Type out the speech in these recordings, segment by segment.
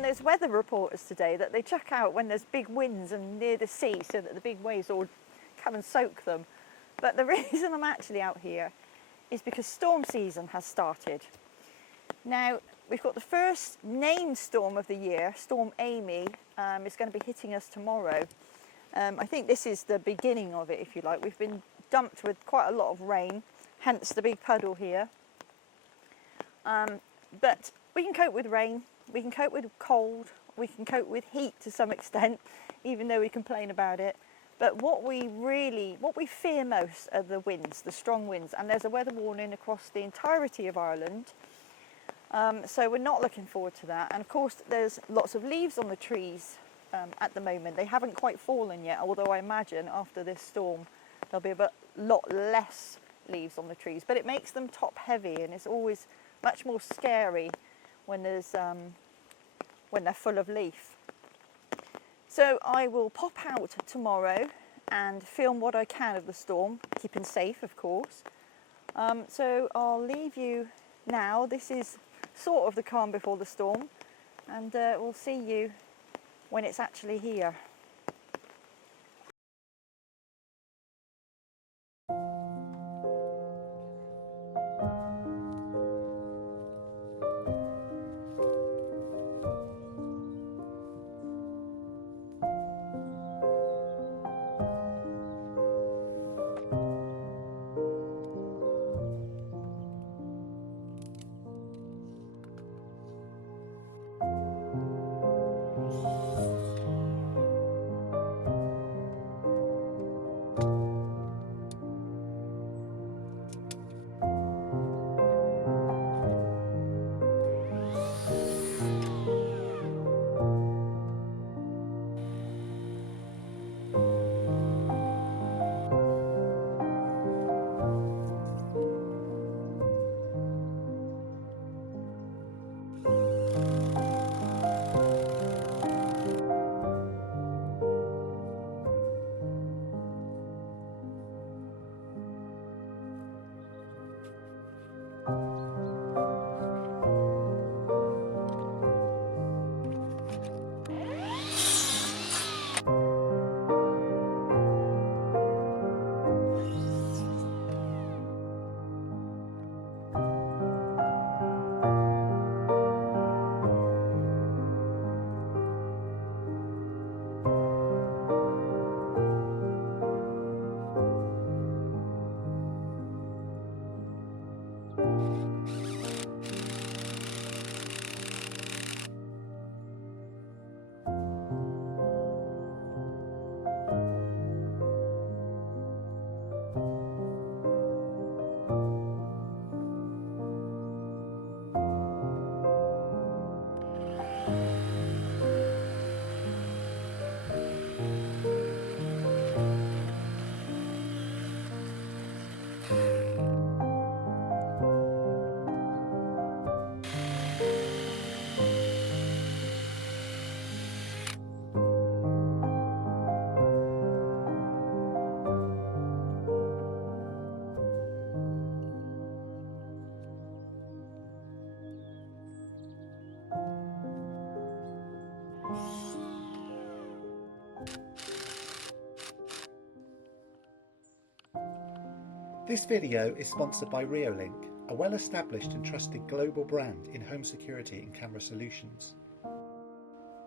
There's weather reporters today that they check out when there's big winds and near the sea so that the big waves all come and soak them. But the reason I'm actually out here is because storm season has started. Now, we've got the first named storm of the year, Storm Amy, is going to be hitting us tomorrow. I think this is the beginning of it, if you like. We've been dumped with quite a lot of rain, hence the big puddle here. But we can cope with rain. We can cope with cold, we can cope with heat to some extent, even though we complain about it. But what we fear most are the winds, the strong winds, and there's a weather warning across the entirety of Ireland. So we're not looking forward to that. And of course, there's lots of leaves on the trees at the moment. They haven't quite fallen yet, although I imagine after this storm, there'll be a lot less leaves on the trees. But it makes them top heavy, and it's always much more scary when they're full of leaf. So I will pop out tomorrow and film what I can of the storm, keeping safe of course. So I'll leave you now. This is sort of the calm before the storm, and we'll see you when it's actually here. This video is sponsored by Reolink, a well-established and trusted global brand in home security and camera solutions.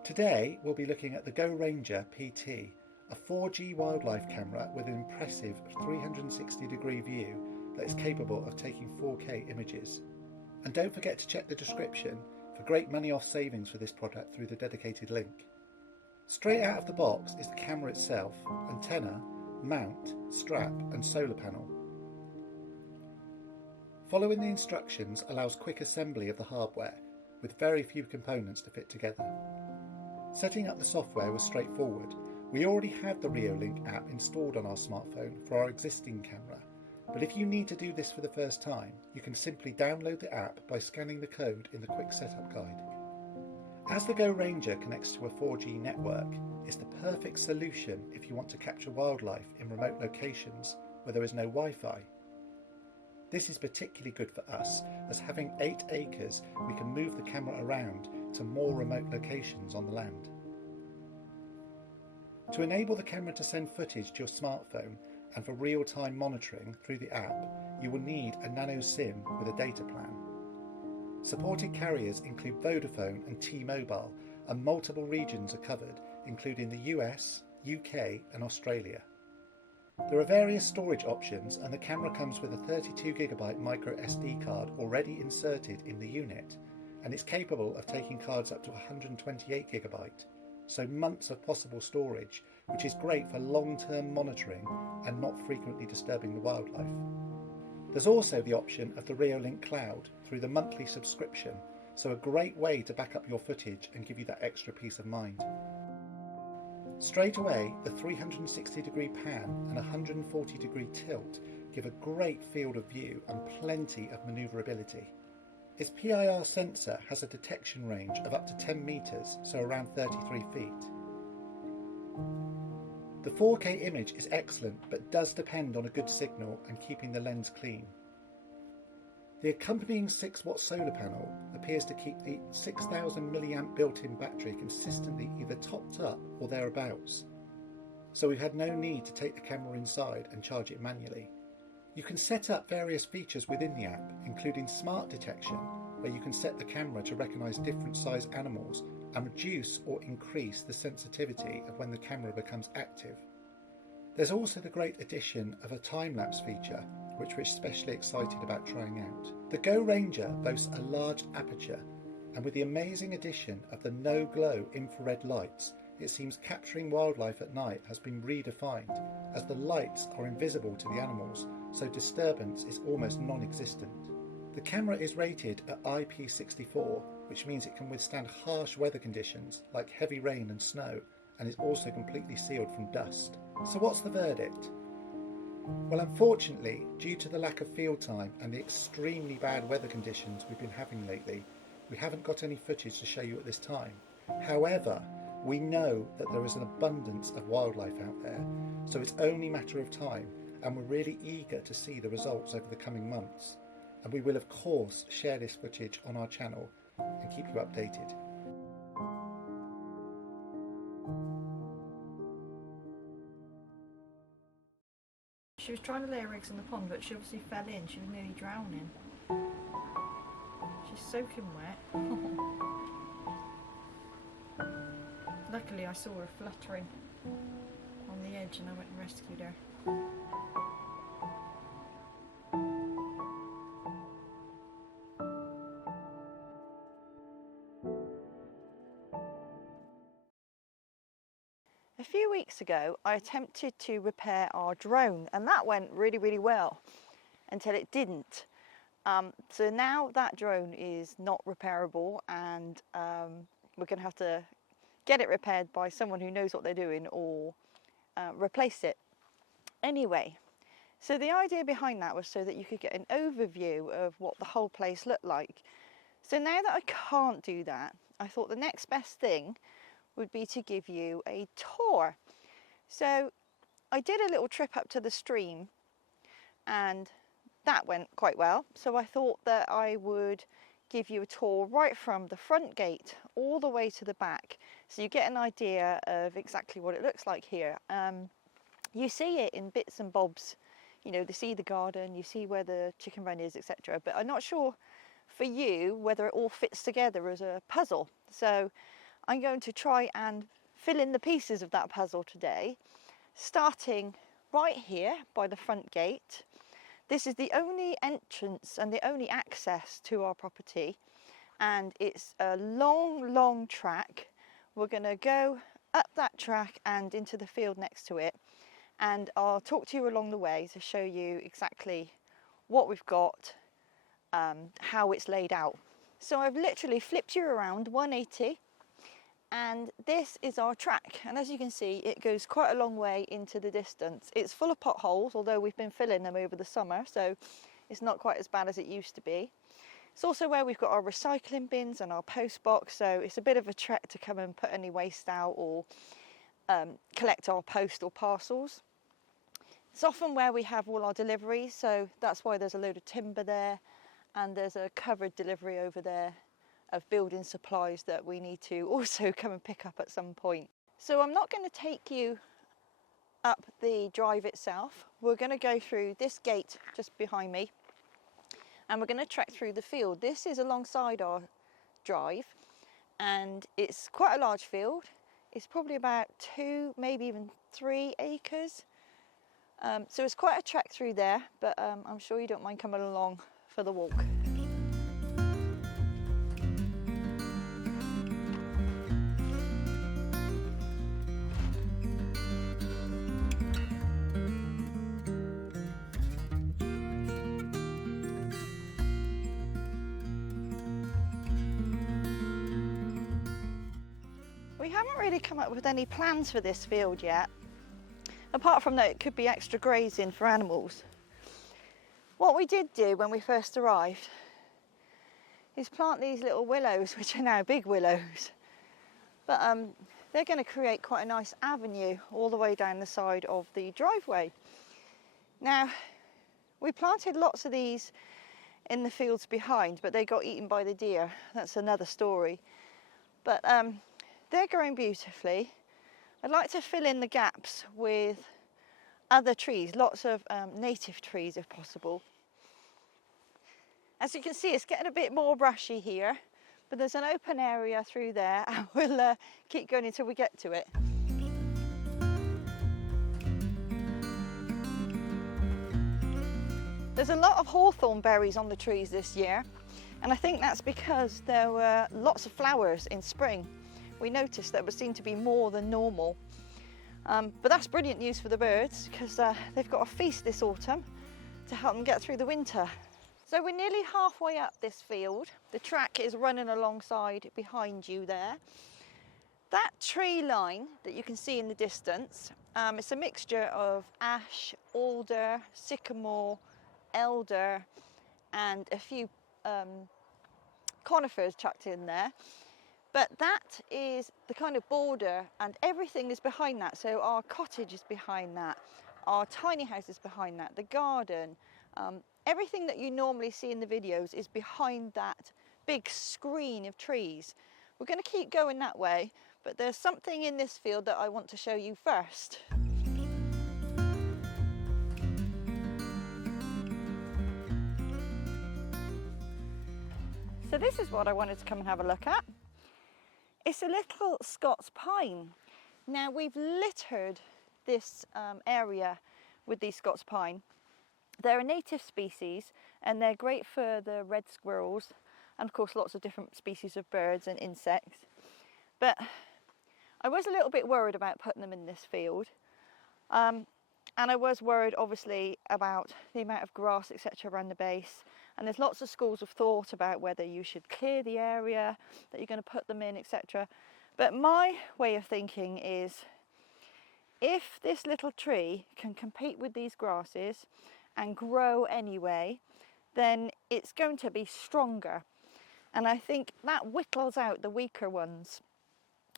Today we'll be looking at the Go Ranger PT, a 4G wildlife camera with an impressive 360-degree view that is capable of taking 4K images. And don't forget to check the description for great money off savings for this product through the dedicated link. Straight out of the box is the camera itself, antenna, mount, strap and solar panel. Following the instructions allows quick assembly of the hardware with very few components to fit together. Setting up the software was straightforward, We already have the Reolink app installed on our smartphone for our existing camera, but if you need to do this for the first time, you can simply download the app by scanning the code in the quick setup guide. As the Go Ranger connects to a 4G network, it's the perfect solution if you want to capture wildlife in remote locations where there is no Wi-Fi. This is particularly good for us, as having 8 acres, we can move the camera around to more remote locations on the land. To enable the camera to send footage to your smartphone and for real-time monitoring through the app, you will need a nano SIM with a data plan. Supported carriers include Vodafone and T-Mobile, and multiple regions are covered, including the US, UK and Australia. There are various storage options, and the camera comes with a 32GB micro SD card already inserted in the unit, and it's capable of taking cards up to 128GB, so months of possible storage, which is great for long-term monitoring and not frequently disturbing the wildlife. There's also the option of the Reolink Cloud through the monthly subscription, so a great way to back up your footage and give you that extra peace of mind. Straight away, the 360-degree pan and 140-degree tilt give a great field of view and plenty of manoeuvrability. Its PIR sensor has a detection range of up to 10 metres, so around 33 feet. The 4K image is excellent, but does depend on a good signal and keeping the lens clean. The accompanying 6-watt solar panel appears to keep the 6000 mAh built-in battery consistently either topped up or thereabouts, so we've had no need to take the camera inside and charge it manually. You can set up various features within the app, including smart detection, where you can set the camera to recognise different size animals and reduce or increase the sensitivity of when the camera becomes active. There's also the great addition of a time-lapse feature, which we're especially excited about trying out. The Go Ranger boasts a large aperture, and with the amazing addition of the no-glow infrared lights, it seems capturing wildlife at night has been redefined, as the lights are invisible to the animals, so disturbance is almost non-existent. The camera is rated at IP64, which means it can withstand harsh weather conditions like heavy rain and snow, and is also completely sealed from dust. So what's the verdict? Well, unfortunately, due to the lack of field time and the extremely bad weather conditions we've been having lately, we haven't got any footage to show you at this time. However, we know that there is an abundance of wildlife out there, so it's only a matter of time, and we're really eager to see the results over the coming months. And we will of course share this footage on our channel and keep you updated. She was trying to lay her eggs in the pond, but she obviously fell in. She was nearly drowning. She's soaking wet. Luckily I saw her fluttering on the edge and I went and rescued her. A few weeks ago I attempted to repair our drone, and that went really well until it didn't. So now that drone is not repairable, and we're going to have to get it repaired by someone who knows what they're doing, or replace it. Anyway, so the idea behind that was so that you could get an overview of what the whole place looked like. So now that I can't do that, I thought the next best thing would be to give you a tour. So I did a little trip up to the stream, and that went quite well. So I thought that I would give you a tour right from the front gate all the way to the back, so you get an idea of exactly what it looks like here. You see it in bits and bobs, you know, you see the garden, you see where the chicken run is, etc. But I'm not sure for you whether it all fits together as a puzzle. So I'm going to try and fill in the pieces of that puzzle today, starting right here by the front gate. This is the only entrance and the only access to our property, and it's a long track. We're going to go up that track and into the field next to it, and I'll talk to you along the way to show you exactly what we've got, how it's laid out. So I've literally flipped you around 180, And this is our track, and as you can see it goes quite a long way into the distance. It's full of potholes, although we've been filling them over the summer, so it's not quite as bad as it used to be. It's also where we've got our recycling bins and our post box, so it's a bit of a trek to come and put any waste out or collect our post or parcels. It's often where we have all our deliveries, so that's why there's a load of timber there, and there's a covered delivery over there of building supplies that we need to also come and pick up at some point. So I'm not going to take you up the drive itself. We're going to go through this gate just behind me, and we're going to trek through the field. This is alongside our drive, and it's quite a large field. It's probably about 2, maybe even 3 acres. So it's quite a trek through there, but I'm sure you don't mind coming along for the walk. We haven't really come up with any plans for this field yet, apart from that it could be extra grazing for animals. What we did do when we first arrived is plant these little willows, which are now big willows, but they're going to create quite a nice avenue all the way down the side of the driveway. Now, we planted lots of these in the fields behind, but they got eaten by the deer. That's another story. But they're growing beautifully. I'd like to fill in the gaps with other trees, lots of native trees if possible. As you can see, it's getting a bit more brushy here, but there's an open area through there, and we'll keep going until we get to it. There's a lot of hawthorn berries on the trees this year, and I think that's because there were lots of flowers in spring. We noticed there seemed to be more than normal. But that's brilliant news for the birds, because they've got a feast this autumn to help them get through the winter. So we're nearly halfway up this field. The track is running alongside behind you there. That tree line that you can see in the distance, it's a mixture of ash, alder, sycamore, elder, and a few conifers chucked in there. But that is the kind of border, and everything is behind that. So our cottage is behind that, our tiny house is behind that, the garden, everything that you normally see in the videos is behind that big screen of trees. We're going to keep going that way, but there's something in this field that I want to show you first. So this is what I wanted to come and have a look at. It's a little Scots pine. Now we've littered this area with these Scots pine. They're a native species, and they're great for the red squirrels, and of course lots of different species of birds and insects. But I was a little bit worried about putting them in this field. And I was worried obviously about the amount of grass etc around the base. And there's lots of schools of thought about whether you should clear the area that you're going to put them in, etc. But my way of thinking is, if this little tree can compete with these grasses and grow anyway, then it's going to be stronger. And I think that whittles out the weaker ones.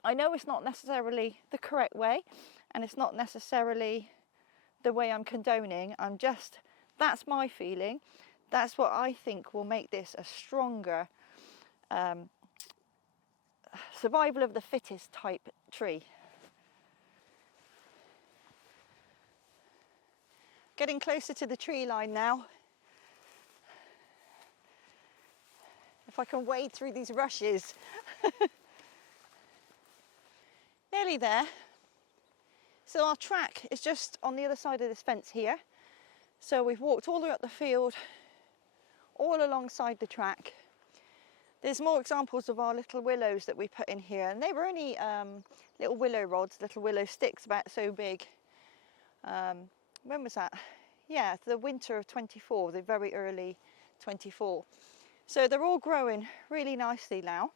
I know it's not necessarily the correct way, and it's not necessarily the way I'm condoning. That's my feeling. That's what I think will make this a stronger survival of the fittest type tree. Getting closer to the tree line now. If I can wade through these rushes. Nearly there. So our track is just on the other side of this fence here. So we've walked all the way up the field, all alongside the track. There's more examples of our little willows that we put in here, and they were only little willow rods, little willow sticks about so big. When was that? Yeah, the winter of 24, the very early 24. So they're all growing really nicely now.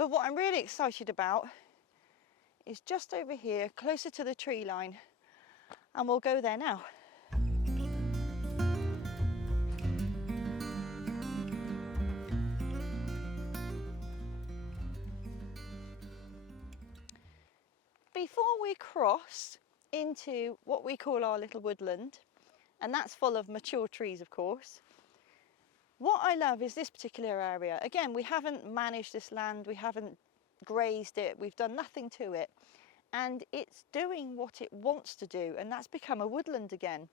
But what I'm really excited about is just over here, closer to the tree line, and we'll go there now. Before we cross into what we call our little woodland, and that's full of mature trees, of course, what I love is this particular area. Again, we haven't managed this land, we haven't grazed it, we've done nothing to it, and it's doing what it wants to do, and that's become a woodland again.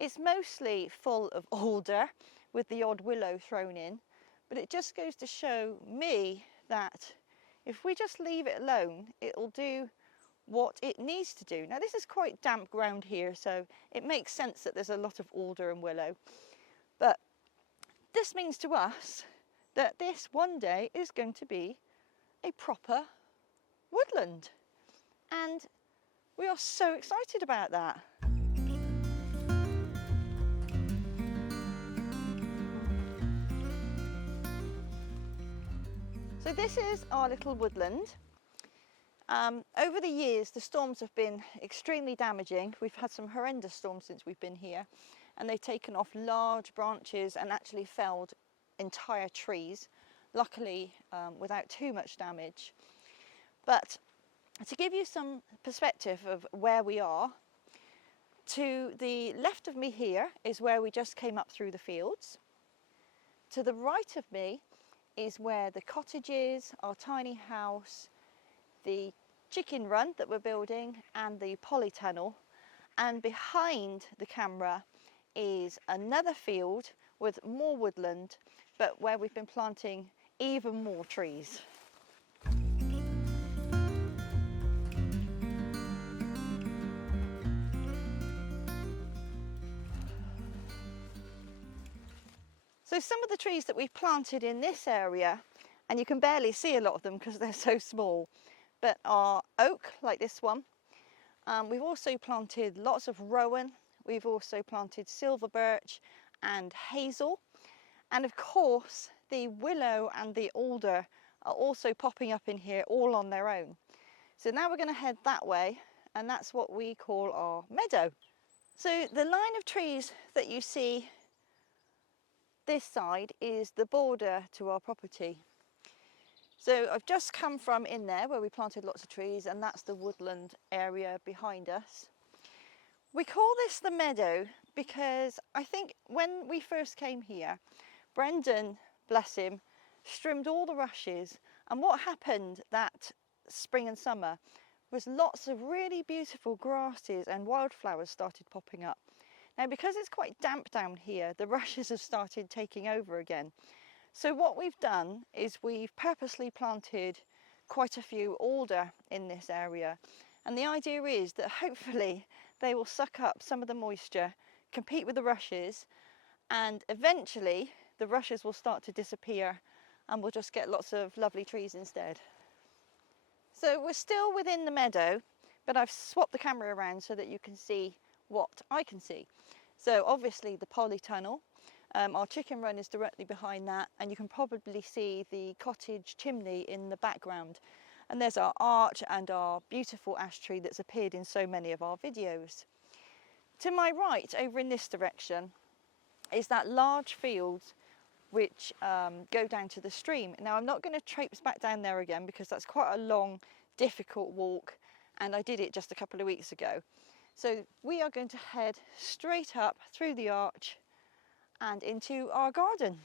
It's mostly full of alder with the odd willow thrown in, but it just goes to show me that if we just leave it alone, it'll do what it needs to do. Now this is quite damp ground here, so it makes sense that there's a lot of alder and willow, but this means to us that this one day is going to be a proper woodland, and we are so excited about that. So this is our little woodland. Over the years, the storms have been extremely damaging. We've had some horrendous storms since we've been here, and they've taken off large branches and actually felled entire trees, luckily without too much damage. But to give you some perspective of where we are, to the left of me here is where we just came up through the fields. To the right of me is where the cottage is, our tiny house, the chicken run that we're building, and the polytunnel. And behind the camera is another field with more woodland, but where we've been planting even more trees. So some of the trees that we've planted in this area, and you can barely see a lot of them because they're so small, but are oak, like this one. We've also planted lots of rowan. We've also planted silver birch and hazel. And of course, the willow and the alder are also popping up in here all on their own. So now we're going to head that way, and that's what we call our meadow. So the line of trees that you see this side is the border to our property. So I've just come from in there where we planted lots of trees, and that's the woodland area behind us. We call this the meadow because I think when we first came here, Brendan, bless him, trimmed all the rushes, and what happened that spring and summer was lots of really beautiful grasses and wildflowers started popping up. Now because it's quite damp down here, the rushes have started taking over again. So what we've done is we've purposely planted quite a few alder in this area, and the idea is that hopefully they will suck up some of the moisture, compete with the rushes, and eventually the rushes will start to disappear and we'll just get lots of lovely trees instead. So we're still within the meadow, but I've swapped the camera around so that you can see what I can see. So obviously the polytunnel, our chicken run is directly behind that, and you can probably see the cottage chimney in the background. And there's our arch and our beautiful ash tree that's appeared in so many of our videos. To my right, over in this direction, is that large field which go down to the stream. Now I'm not going to traipse back down there again because that's quite a long, difficult walk, and I did it just a couple of weeks ago. So we are going to head straight up through the arch and into our garden.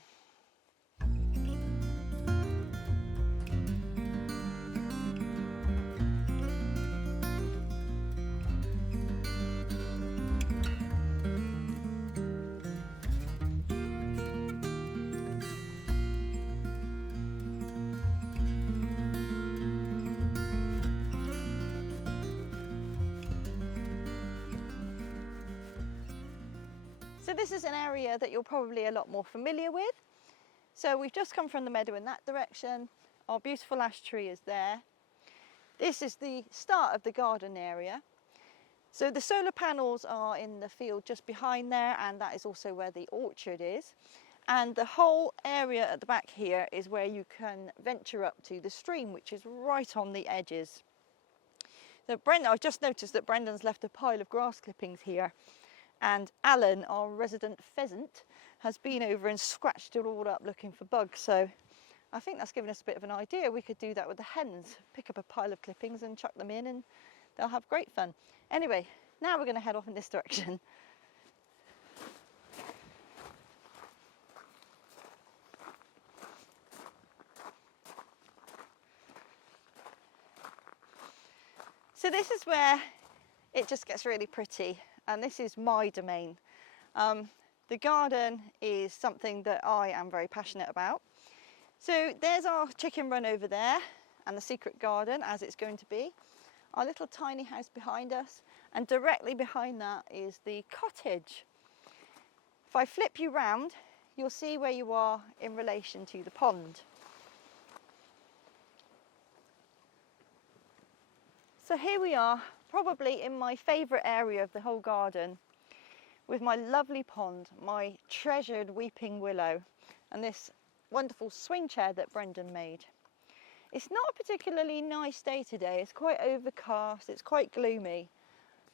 So this is an area that you're probably a lot more familiar with. So we've just come from the meadow in that direction. Our beautiful ash tree is there. This is the start of the garden area. So the solar panels are in the field just behind there, and that is also where the orchard is. And the whole area at the back here is where you can venture up to the stream, which is right on the edges. So I've just noticed that Brendan's left a pile of grass clippings here, and Alan, our resident pheasant, has been over and scratched it all up looking for bugs. So I think that's given us a bit of an idea. We could do that with the hens, pick up a pile of clippings and chuck them in, and they'll have great fun. Anyway, now we're going to head off in this direction. So this is where it just gets really pretty, and this is my domain. The garden is something that I am very passionate about. So there's our chicken run over there, and the secret garden as it's going to be. Our little tiny house behind us, and directly behind that is the cottage. If I flip you round, you'll see where you are in relation to the pond. So here we are, probably in my favourite area of the whole garden, with my lovely pond, my treasured weeping willow, and this wonderful swing chair that Brendan made. It's not a particularly nice day today. It's quite overcast, it's quite gloomy,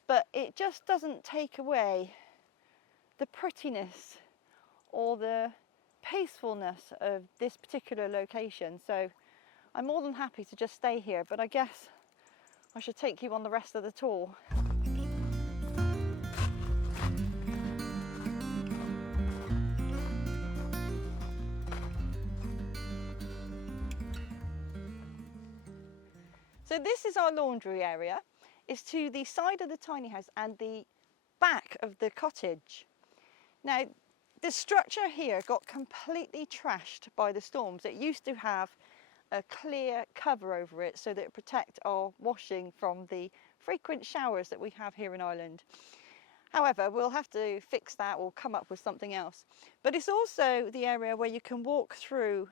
but it just doesn't take away the prettiness or the peacefulness of this particular location. So I'm more than happy to just stay here, but I guess I should take you on the rest of the tour. So this is our laundry area. It's to the side of the tiny house and the back of the cottage. Now, the structure here got completely trashed by the storms. It used to have a clear cover over it so that it protect our washing from the frequent showers that we have here in Ireland. However, we'll have to fix that or come up with something else. But it's also the area where you can walk through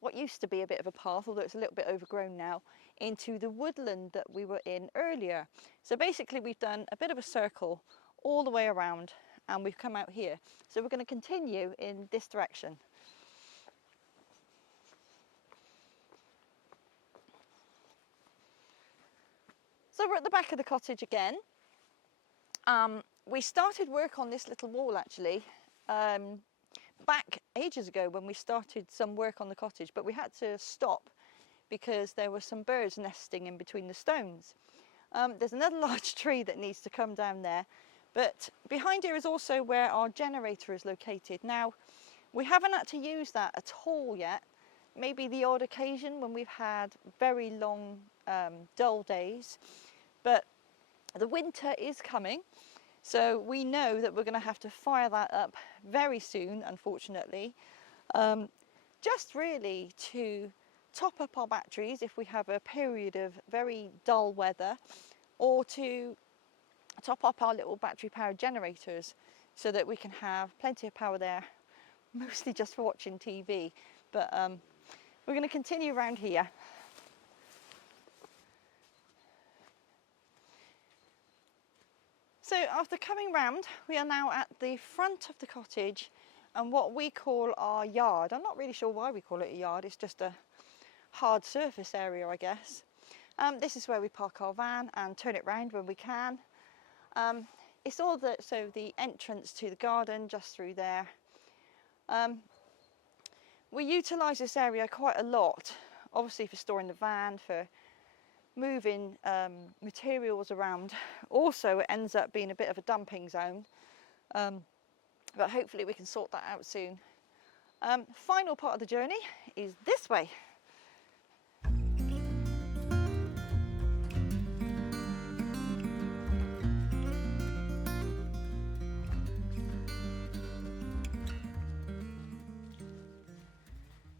what used to be a bit of a path, although it's a little bit overgrown now, into the woodland that we were in earlier. So basically we've done a bit of a circle all the way around and we've come out here. So we're going to continue in this direction. So we're at the back of the cottage again. We started work on this little wall actually back ages ago when we started some work on the cottage, but we had to stop because there were some birds nesting in between the stones. There's another large tree that needs to come down there, but behind here is also where our generator is located. Now, we haven't had to use that at all yet. Maybe the odd occasion when we've had very long dull days, but the winter is coming, so we know that we're going to have to fire that up very soon, unfortunately, just really to top up our batteries if we have a period of very dull weather, or to top up our little battery powered generators so that we can have plenty of power there, mostly just for watching TV. But we're going to continue around here. So after coming round, we are now at the front of the cottage and what we call our yard. I'm not really sure why we call it a yard, it's just a hard surface area, I guess. This is where we park our van and turn it round when we can. It's all so the entrance to the garden just through there. We utilise this area quite a lot, obviously for storing the van, for moving materials around. Also, it ends up being a bit of a dumping zone, but hopefully we can sort that out soon. Final part of the journey is this way.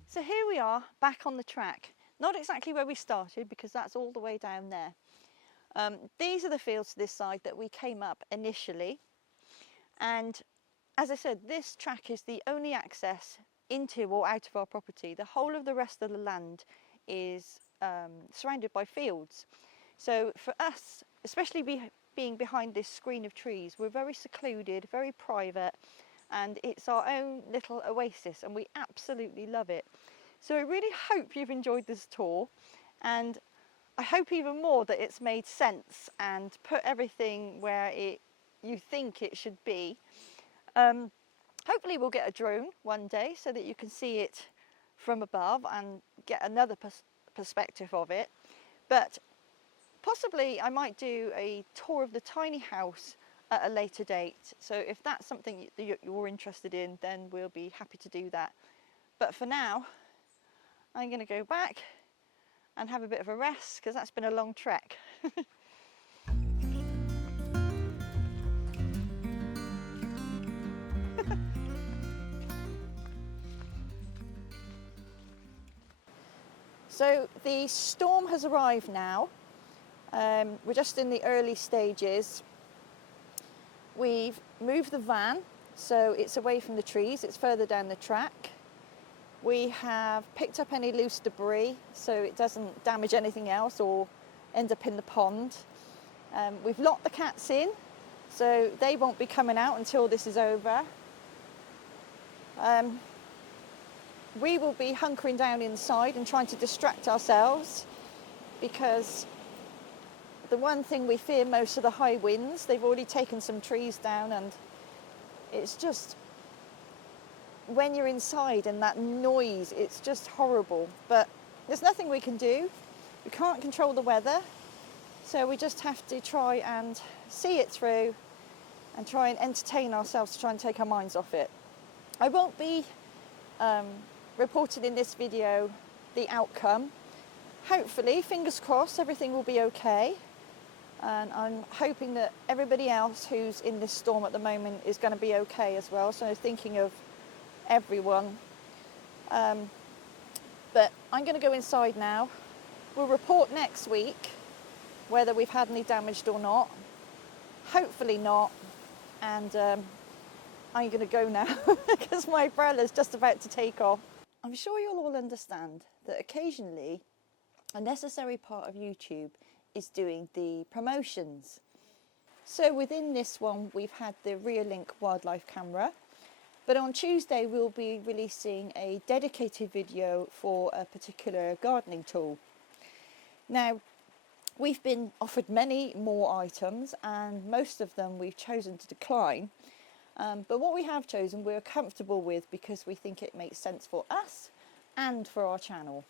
So here we are back on the track. Not exactly where we started because that's all the way down there. These are the fields to this side that we came up initially. And as I said, this track is the only access into or out of our property. The whole of the rest of the land is surrounded by fields. So for us, especially being behind this screen of trees, we're very secluded, very private, and it's our own little oasis, and we absolutely love it. So I really hope you've enjoyed this tour, and I hope even more that it's made sense and put everything where you think it should be. Hopefully we'll get a drone one day so that you can see it from above and get another perspective of it. But possibly I might do a tour of the tiny house at a later date. So if that's something that you're interested in, then we'll be happy to do that. But for now, I'm going to go back and have a bit of a rest, because that's been a long trek. So the storm has arrived now. We're just in the early stages. We've moved the van, so it's away from the trees, it's further down the track. We have picked up any loose debris so it doesn't damage anything else or end up in the pond. We've locked the cats in, so they won't be coming out until this is over. We will be hunkering down inside and trying to distract ourselves, because the one thing we fear most are the high winds. They've already taken some trees down, and it's just, when you're inside and that noise, it's just horrible. But there's nothing we can do. We can't control the weather, so we just have to try and see it through and try and entertain ourselves to try and take our minds off it. I won't be reported in this video the outcome. Hopefully, fingers crossed, everything will be okay, and I'm hoping that everybody else who's in this storm at the moment is going to be okay as well, so thinking of everyone. But I'm going to go inside now. We'll report next week whether we've had any damage or not. Hopefully not, and I'm going to go now because my umbrella's just about to take off. I'm sure you'll all understand that occasionally a necessary part of YouTube is doing the promotions. So within this one we've had the Reolink wildlife camera, but on Tuesday we'll be releasing a dedicated video for a particular gardening tool. Now, we've been offered many more items, and most of them we've chosen to decline. But what we have chosen we're comfortable with, because we think it makes sense for us and for our channel.